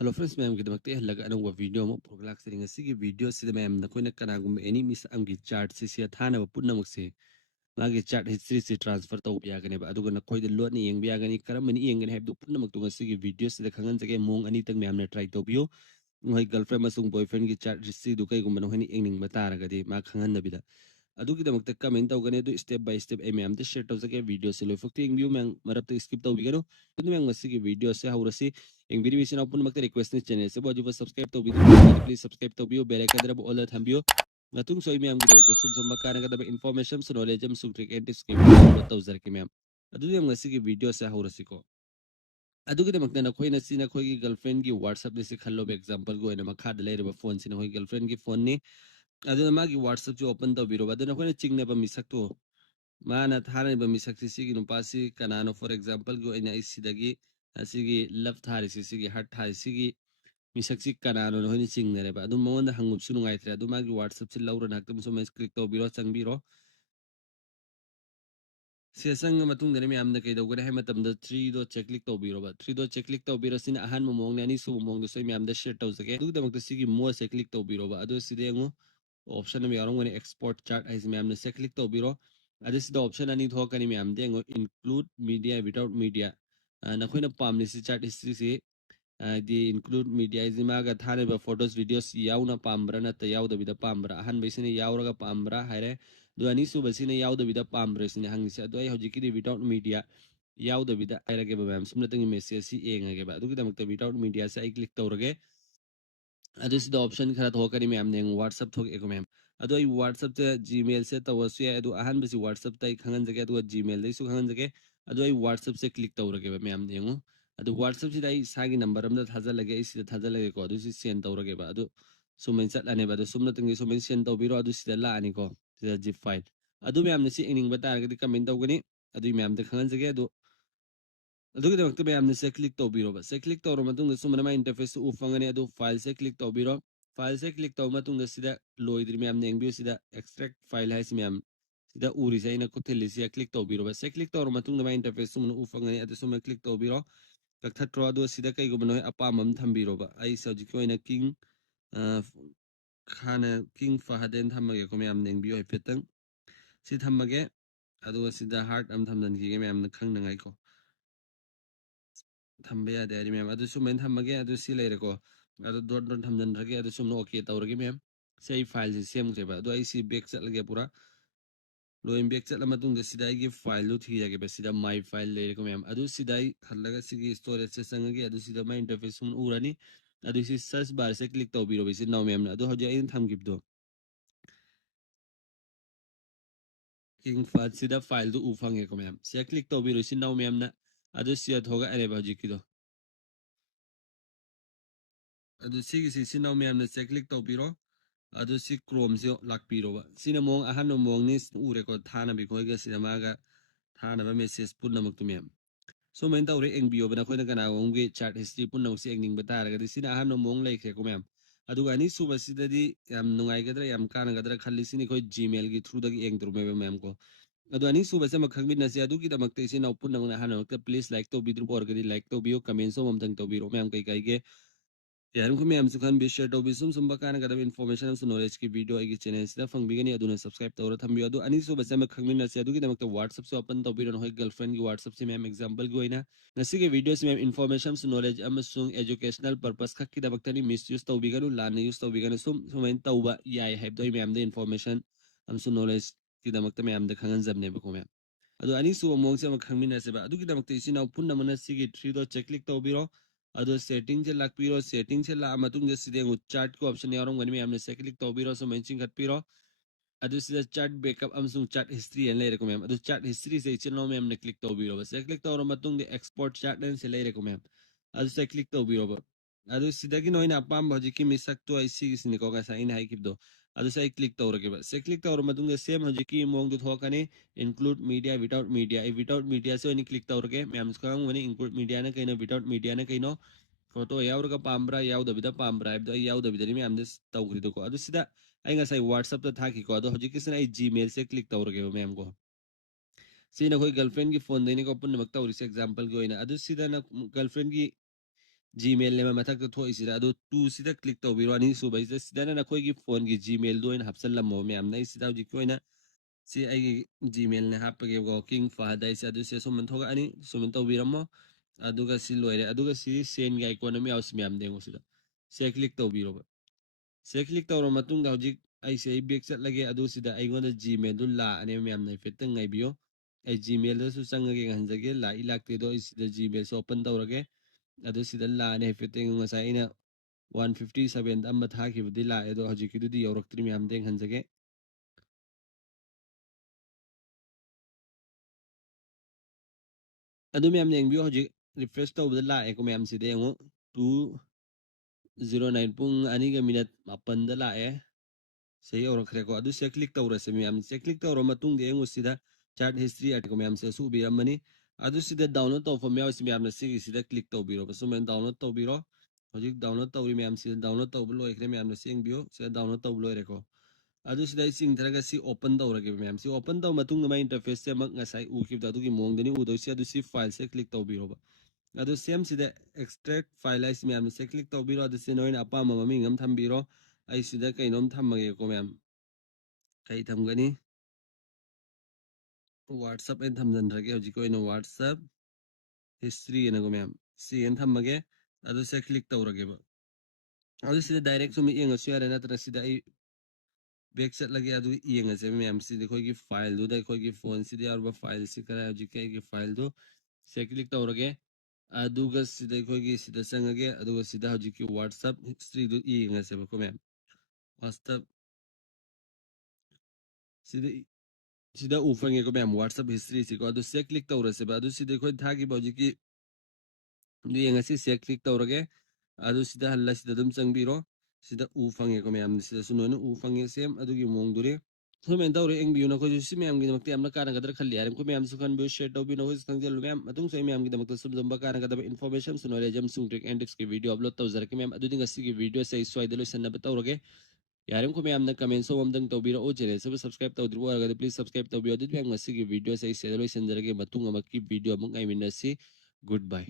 Hello friends, ma'am kidmakte halaga anong video mo proglak sering sige video sida ma'am na koina kanagum any miss amgi chart si sia thana putna mukse magi chart history si transfer to biya gane ba aduga na koi de lot ni yeng biya gani karamani yeng gane hebdu putna mak tunga sige video sida khangan jage mong ani tang ma'am na try to biyo ngai girlfriend masung boyfriend gi chat history du kai gum no hani engning batara gadi ma khangan na bida ꯑꯗꯨꯒꯤꯗꯃꯛꯇ comment ꯇꯧꯒꯅꯤ ꯑꯗꯨ step by step ꯑꯩ ꯃꯌꯥꯝꯗ share ꯇꯧꯖꯒꯦ ꯚꯤꯗꯤꯑꯣꯁꯦ ꯂꯣꯏꯐꯥꯎꯇ ꯌꯦꯡꯕꯤꯌꯨ ꯃꯌꯥꯝ ꯃꯔꯛꯇ skip ꯇꯧꯕꯤꯒꯅꯨ ꯑꯗꯨ ꯃꯌꯥꯝ ꯉꯁꯤꯒꯤ ꯚꯤꯗꯤꯑꯣꯁꯦ ꯍꯧꯔꯁꯤ ꯌꯦꯡꯕꯤꯔꯤꯕꯁꯤꯅ ꯄꯨꯝꯅꯃꯛꯇ ꯔꯤꯀ꯭ꯋꯦꯁꯠꯅꯤ ꯆꯦꯅꯦꯜꯁꯤꯕꯨ ꯍꯧꯖꯤꯛꯐꯥꯎ ꯁꯕꯁꯀ꯭ꯔꯥꯏꯕ ꯇꯧꯕꯤꯗ꯭ꯔꯤꯕ ꯄ꯭ꯂꯤꯖ ꯁꯕꯁꯀ꯭ꯔꯥꯏꯕ ꯇꯧꯕꯤꯌꯨ ꯕꯦꯜ ꯑꯥꯏꯀꯟꯗꯕꯨ ꯑꯣꯜꯗ ꯊꯝꯕꯤꯌꯨ ꯃꯇꯨꯡꯁꯨ ꯑꯩ ꯃꯌꯥꯝꯒꯤꯗꯃꯛꯇ ꯁꯨꯝꯕ ꯀꯥꯟꯅꯒꯗꯕ ꯏꯟꯐꯣꯔꯃꯦꯁꯟ ꯅꯣꯂꯦꯖ ꯑꯃꯁꯨꯡ ꯇ꯭ꯔꯤꯛ ꯑꯦꯟ ꯇꯤꯞꯁꯀꯤ ꯚꯤꯗꯤꯑꯣ ꯑꯞꯂꯣꯗ ꯇꯧꯖꯔꯛꯀꯦ ꯃꯌꯥꯝ ꯑꯗꯨꯗꯤ ꯉꯁꯤꯒꯤ ꯚꯤꯗꯤꯑꯣꯁꯦ ꯍꯧꯔꯁꯤꯀꯣ ꯑꯗꯨꯒꯤꯗꯃꯛꯇ ꯅꯈꯣꯏꯅ ꯁꯤ ꯅꯈꯣꯏꯒꯤ ꯒꯔꯜꯐ꯭ꯔꯦꯟꯒꯤ ꯋꯥꯠꯁꯑꯦꯞꯅꯤ ꯁꯤ ꯈꯜꯂꯣꯕ ꯑꯦꯛꯖꯥꯝꯄꯜꯒꯤ ꯑꯣꯏꯅ ꯃꯈꯥꯗ ꯂꯩꯔꯤꯕ ꯐꯣꯟꯁꯤ ꯅꯈꯣꯏ ꯒꯔꯜꯐ꯭ꯔꯦꯟꯒꯤ ꯐꯣꯟꯅꯤ ꯑꯗꯨꯅ ꯃꯥꯒꯤ ꯋꯥꯠꯁꯑꯦꯞꯁꯤ ꯑꯣꯄꯟ ꯇꯧꯕꯤꯔꯣꯕ ꯑꯗꯨ ꯅꯈꯣꯏꯅ ꯆꯤꯡꯅꯕ ꯃꯤꯁꯛꯇꯣ mana thara ba misakti sigi nupasi kanano for example go ina isidagi asigi love thari sigi heart thari sigi misakti kanano no ni chingnere ba adum monda hangup sunu ngaitre adum magi whatsapp si lawra naktum so mes click to biro changbiro se sang matung dene mi amna kay dogore hay matamda 3 do check click to biro ba 3 do check click to biro sin ahan mo mong ni su mong do so mi amda share to sake dug damag to sigi mo se click to biro ba adu sidengu option mi yarong ni export chart ay mi amna se click to biro this is the option ani thokani mi am dengo include media without media na khoina pamni si chart history si the include media is maga thane ba photos videos yauna pambra na ta yauda bida pambra han besine yauraga pambra haire do ani su besine yauda bida pambra sine hangisi ado ai hojiki di without media yauda bida hairage ba ma'am sumna tangi message si engage ba adu gidamakta without media se ai click tawrage adu si the option khara thokani ma'am neng whatsapp thok eko ma'am ado ai whatsapp te gmail se tawasu ya adu ahan besi whatsapp tai khangan jage adu gmail dai su khangan jage ado ai whatsapp se click tawrage ba ma'am nengu adu whatsapp si dai sagi number amda thajal lage isi thajal lage ko adu si send tawrage ba adu sumen chat ane ba adu sumna tangi sumen send tawbiro adu si la ani ko sida zip file adu ma'am ne si engning ba tar gadi comment tawgani adu ma'am de khangan jage adu ꯑꯗꯨꯒꯤꯗꯃꯛꯇ ꯃꯌꯥꯝꯅ ꯁꯦ click ꯇꯧꯕꯤꯔꯣꯕ ꯁꯦ click ꯇꯧꯔꯕ ꯃꯇꯨꯡꯗ ꯁꯨꯃꯥꯏꯅ ꯃꯥꯏ ꯏꯟꯇꯔꯐꯦꯁꯇ ꯎ ꯐꯪꯒꯅꯤ ꯑꯗꯨ ꯐꯥꯏꯜꯁꯦ click ꯇꯧꯕꯤꯔꯣ ꯐꯥꯏꯜꯁꯦ ꯀ꯭ꯂꯤꯛ ꯇꯧꯕ ꯃꯇꯨꯡꯗ ꯁꯤꯗ ꯂꯣꯏꯗ꯭ꯔꯤ ꯃꯌꯥꯝꯅ ꯌꯦꯡꯕꯤꯌꯨ ꯁꯤꯗ ꯑꯦꯛꯁꯇ꯭ꯔꯦꯛ ꯐꯥꯏꯜ ꯍꯥꯏꯁꯤ ꯃꯌꯥꯝ sida uri sai na kuthilisi click tawbiroba se click tawro matung ma interface sum u fangani adu sum click tawbiro kakthatro adu sida kai gumno apamam thambiroba ai sajiki oina king khana king fahaden thamage ko myam nengbiyo hefetang si thamage adu sida heart am thamdan ki ge myam khang nangai ko thambe ya de myam adu sum men thamage adu si leire ko adu dot dot thamdan rage adu sum no okay tawrage myam sei file si sem jeba adu ai si back chatlage pura loin back chatla matung de sidai gi file lu thi yage be sida my file le ko mem adu sidai khalaga sigi storage se sangage adu sida my interface sun urani adu si search bar se click to biro be si now mem adu hoje ain tham gibdo king fat sida file du ufange ko mem se click to biro si now mem na adu si thoga ane ba hoje kido adu sigi si now mem na se click to biro adu si chrome se lak biro ba sina mong ahan no mong ni ure ko thana bi ko ga sida maga thana ba message punna mak tu mem so main tawre eng bio bana khoina kana ngomge chat history punna si engning bata raga sina han no mong lai khe ko mem aduga ani suba sidadi yam nungai gadra yam kana gadra khalli sini khoi gmail gi through dagi eng tur mem ko adu ani suba se makhang bin nasi adu gi damak te sina punna ngana han no please like to bidru or gadi like to bio comment so mom tang to biro mem kai kai ge यार को मैं हमसे खान भी share तो भी सुम बकाना कदम information हम knowledge की video आएगी चैनल से फंग भी गनी अदुना सब्सक्राइब तो थम भी अदु अनि सो बसे में खंगमिन नसे अदु की दमक तो व्हाट्सएप से ओपन तो भी रन होय गर्लफ्रेंड की व्हाट्सएप से मैम एग्जांपल गोइना नसी के वीडियोस में इन्फॉर्मेशन नॉलेज अमसुंग एजुकेशनल पर्पस खक की दमक तनी मिसयूज तो भी गनु लान यूज तो भी गनु सुम तौबा याय हैब दो मैम दे इन्फॉर्मेशन हमसु नॉलेज की दमक त मैम दे खंगन जबने बको मैम अदु अनि सो मोंग से खंगमिन नसे बा अदु की दमक त इसिना पुन्ना मन सी की 3 दो चेक क्लिक तो भी रो अदो सेटिंग से लाक पीरो सेटिंग से ला मतुंग सिदे चार्ट को ऑप्शन यारों गनि में हमने से क्लिक तो बीरो सो मेंशन कर पीरो अदो सिदा chat backup Samsung chat history एन ले रको मैम अदो चार्ट हिस्ट्री से चलो में हमने क्लिक तो बीरो बस क्लिक तो और मतुंग एक्सपोर्ट चार्ट एन से ले रको मैम अदो से क्लिक तो बीरो अदो सिदा की नोइन अपाम भजी की मिसक तो ऐसी किसने को का साइन हाई किप दो अदो से क्लिक तो रके बस से क्लिक तो और मतुंग सेम भजी की मोंग दो थोकने include media without media without media से वनी क्लिक तो रके मैम उसका वनी include media ने कहीं ना without media ने कहीं ना फोटो यावरगा पाम्ब्रा यावदबिदा पाम्ब्रा हैबदो यावदबिदनी मैं आमदे तौग्रिदो को अदु सिदा आई ngasai WhatsApp ta thaki ko ado hojikisna ai Gmail se click tawrage ma'am को sina khoi girlfriend की phone देने को अपन मक्ता और इस एग्जांपल की होइना अदु सिदा ना गर्लफ्रेंड की Gmail le mathak to thoi sida adu tu sida click to biro ani su bai sida na khoi gi phone gi Gmail do in hapsal lam mo myam nai sida ji koina si ai Gmail ne hap ge working fa dai sa adu se suman thoga ani suman to biramo adu ga si loire adu ga si sen ga economy aus myam dengo sida se click to biro ba se click to ro matung ga hojik ai se back chat lage adu sida ai gonda Gmail du la ani myam nai fit ngai bio ai Gmail da su sang ge hanjage la ilak te do sida Gmail so open to rage adu sida la ne fitting ngasa ina 157 amma thakibudi la edo hajikidudi yawraktri myam deng hanjage adu myam neng bio hajik refresh tawbada la eko myam side yango 209 pung ani ga minute mapan da la e sei yawrakre ko adu se click tawrase myam se click tawro matung de yango sida chat history at ko myam se su bi amani adu sida download taw fo myam myam na sigi sida click tawbiro so men download tawbiro hajik download tawri myam sida download tawblo ekre myam na sing bio se download tawblo reko adu sida sing tharaga si open tawrage myam si open taw matung ma interface se mak ngasai u kib da du gi mong deni u do si adu si file se click tawbiro ba adu same sida extract file is myam se click tawbiro adu se noin apa ma mami ngam thambiro ai sida kainom thammage ko myam kai thamgani WhatsApp en thamjan rage hoji ko ino WhatsApp history ena ko myam si en thammage adu se click tawrage ba adu sida direct sumi yenga share na tra sida ai back chat lagi adu yenga se myam sida khoi gi file du da khoi gi phone sida arba file si kara hoji kai gi file du se click tawrage aduga sida khoi gi sida sangage aduga sida hoji ki WhatsApp history du yenga se ba ko myam WhatsApp sida sida ufange ko myam WhatsApp history si ko adu se click tawrase ba adu sida khoi thagi ba hoji ki du yenga si se click tawrage adu sida halla sida dum changbiro sida ufange ko myam sida suno ufange sem adu gi mong dure so men tawre eng biuna ko si myam gi damakti amna kana gadar khalli yarim ko myam su kan be share taw bino hos tang jelu myam atung so myam gi damakta sub jamba kana gadar information suno le jam sung trick and ki video upload taw zar ki myam adu dinga si gi video sai swai delo sen na batawrage yarim ko myam na comment so amdang taw biro o channel sub subscribe taw dir wa please subscribe taw biro adu myam ngasi gi video sai se delo sen zar ge matung amaki video mong ai minasi goodbye